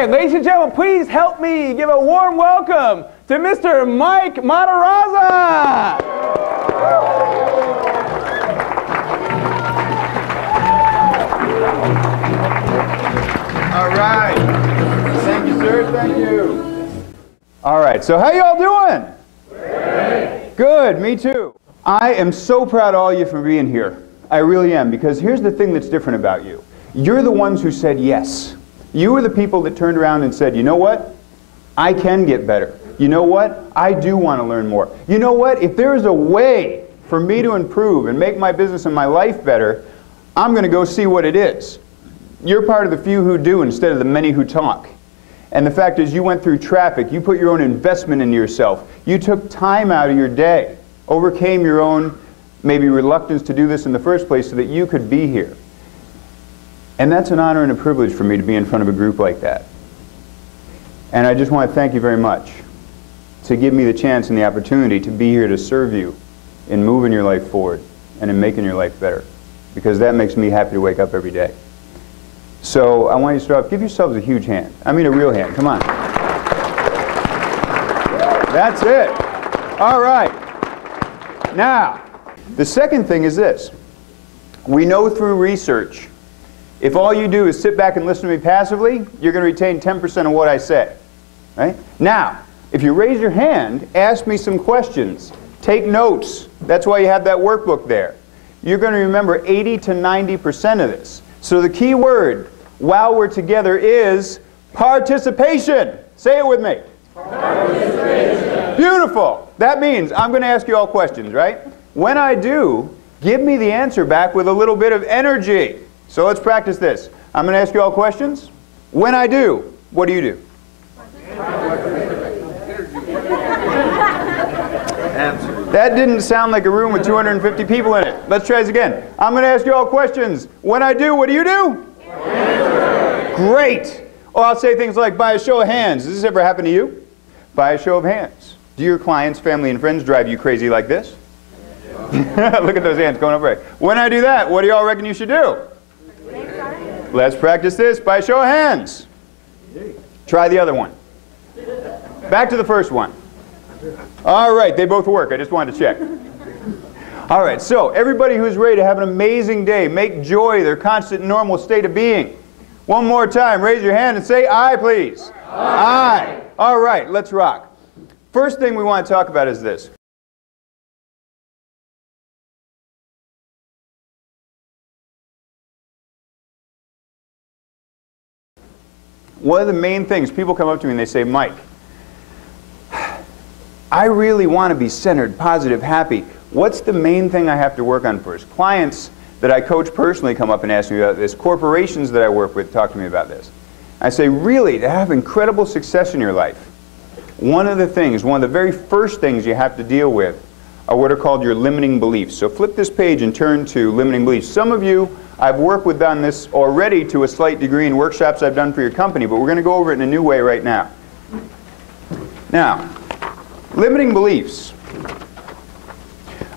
Okay, ladies and gentlemen, please help me give a warm welcome to Mr. Mike Mataraza. All right. Thank you, sir. Thank you. All right. So how y'all doing? Great. Good. Me too. I am so proud of all of you for being here. I really am, because here's the thing that's different about you. You're the ones who said yes. You were the people that turned around and said, you know what? I can get better. You know what? I do want to learn more. You know what? If there is a way for me to improve and make my business and my life better, I'm going to go see what it is. You're part of the few who do instead of the many who talk. And the fact is, you went through traffic. You put your own investment into yourself. You took time out of your day, overcame your own maybe reluctance to do this in the first place so that you could be here. And that's an honor and a privilege for me to be in front of a group like that. And I just want to thank you very much to give me the chance and the opportunity to be here to serve you in moving your life forward and in making your life better, because that makes me happy to wake up every day. So I want you to start off. Give yourselves a huge hand. I mean a real hand. Come on. That's it. All right. Now, the second thing is this. We know through research, if all you do is sit back and listen to me passively, you're going to retain 10% of what I say. Right? Now, if you raise your hand, ask me some questions. Take notes. That's why you have that workbook there. You're going to remember 80 to 90% of this. So the key word while we're together is participation. Say it with me. Participation. Beautiful. That means I'm going to ask you all questions, right? When I do, give me the answer back with a little bit of energy. So let's practice this. I'm going to ask you all questions. When I do, what do you do? Answer. That didn't sound like a room with 250 people in it. Let's try this again. I'm going to ask you all questions. When I do, what do you do? Answer. Great. Or I'll say things like, by a show of hands. Does this ever happen to you? By a show of hands. Do your clients, family, and friends drive you crazy like this? Look at those hands going up right. When I do that, what do y'all reckon you should do? Let's practice this by a show of hands. Try the other one. Back to the first one. All right, they both work. I just wanted to check. All right, so everybody who's ready to have an amazing day, make joy their constant normal state of being. One more time, raise your hand and say aye, please. Aye. Aye. All right, let's rock. First thing we want to talk about is this. One of the main things, people come up to me and they say, Mike, I really want to be centered, positive, happy. What's the main thing I have to work on first? Clients that I coach personally come up and ask me about this. Corporations that I work with talk to me about this. I say, really, to have incredible success in your life, one of the very first things you have to deal with are what are called your limiting beliefs. So flip this page and turn to limiting beliefs. Some of you I've worked with on this already to a slight degree in workshops I've done for your company, but we're going to go over it in a new way right now. Now, limiting beliefs.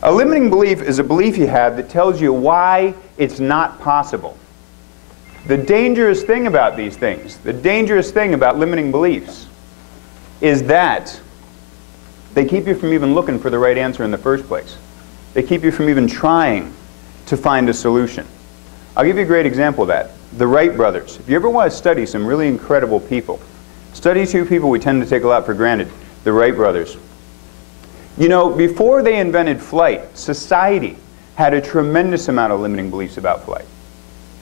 A limiting belief is a belief you have that tells you why it's not possible. The dangerous thing about these things, the dangerous thing about limiting beliefs, is that they keep you from even looking for the right answer in the first place. They keep you from even trying to find a solution. I'll give you a great example of that. The Wright brothers. If you ever want to study some really incredible people, study two people we tend to take a lot for granted. The Wright brothers. You know, before they invented flight, society had a tremendous amount of limiting beliefs about flight.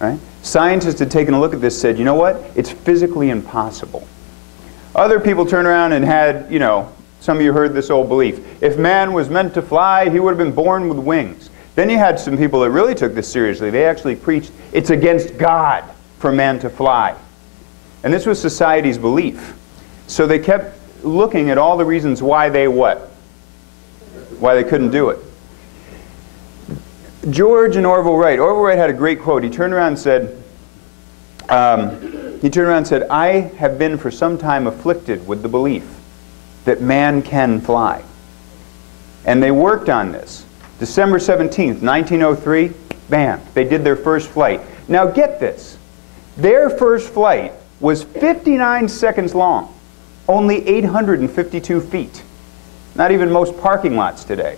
Right? Scientists had taken a look at this and said, you know what? It's physically impossible. Other people turned around and had, you know, some of you heard this old belief. If man was meant to fly, he would have been born with wings. Then you had some people that really took this seriously. They actually preached it's against God for man to fly. And this was society's belief. So they kept looking at all the reasons why they what? Why they couldn't do it. George and Orville Wright. Orville Wright had a great quote. He turned around and said, I have been for some time afflicted with the belief that man can fly. And they worked on this. December 17th, 1903, bam, they did their first flight. Now get this. Their first flight was 59 seconds long, only 852 feet. Not even most parking lots today.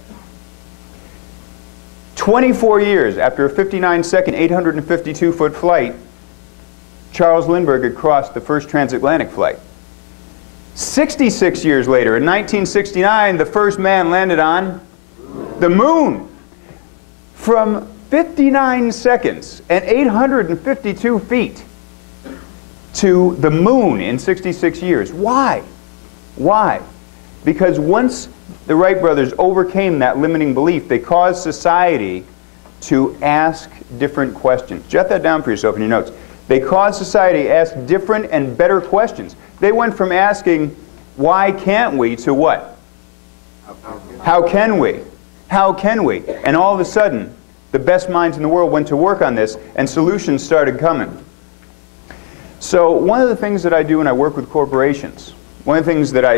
24 years after a 59-second, 852-foot flight, Charles Lindbergh had crossed the first transatlantic flight. 66 years later, in 1969, the first man landed on the moon. From 59 seconds and 852 feet to the moon in 66 years. Why? Why? Because once the Wright brothers overcame that limiting belief, they caused society to ask different questions. Jot that down for yourself in your notes. They caused society to ask different and better questions. They went from asking, why can't we, to what? How can we? How can we? And all of a sudden, the best minds in the world went to work on this, and solutions started coming. So one of the things that I do when I work with corporations, one of the things that I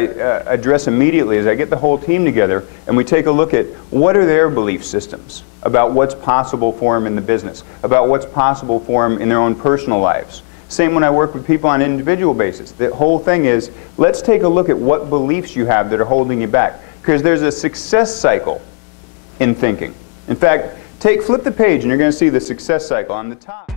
address immediately is I get the whole team together and we take a look at what are their belief systems about what's possible for them in the business, about what's possible for them in their own personal lives. Same when I work with people on an individual basis. The whole thing is, let's take a look at what beliefs you have that are holding you back. Because there's a success cycle in thinking. In fact, flip the page and you're going to see the success cycle on the top.